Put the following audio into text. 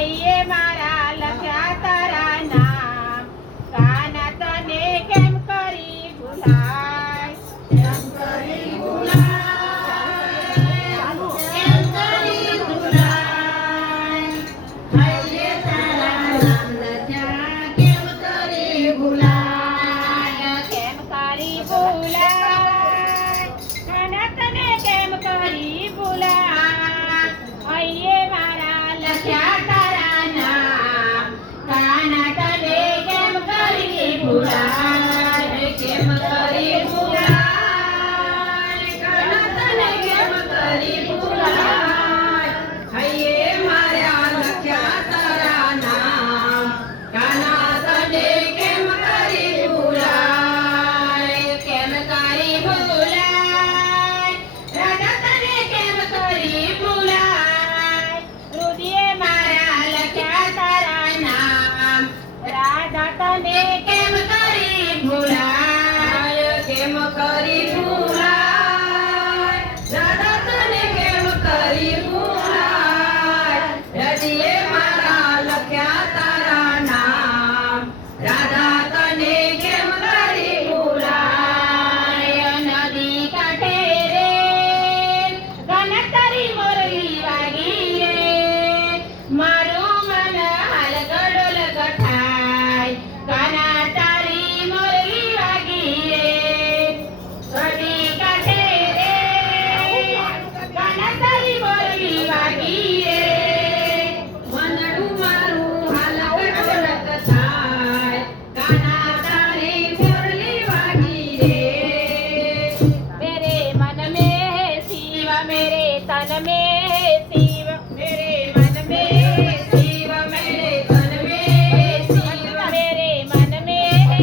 હૈયે મારા લખ્યા તારા નામ કાના તને કેમ કરી ભૂલાય કેમ કરી ભૂલાય કેમ કરી ભૂલાય હૈયે તારા નામ લખ્યા કેમ કરી ભૂલાય કેમ કરી ભૂલાય કાના તને કેમ કરી ભૂલાય હૈયે મારા લખ્યા તારા નામ કાના તને કેમ કરી ભૂલાય કેમ કરી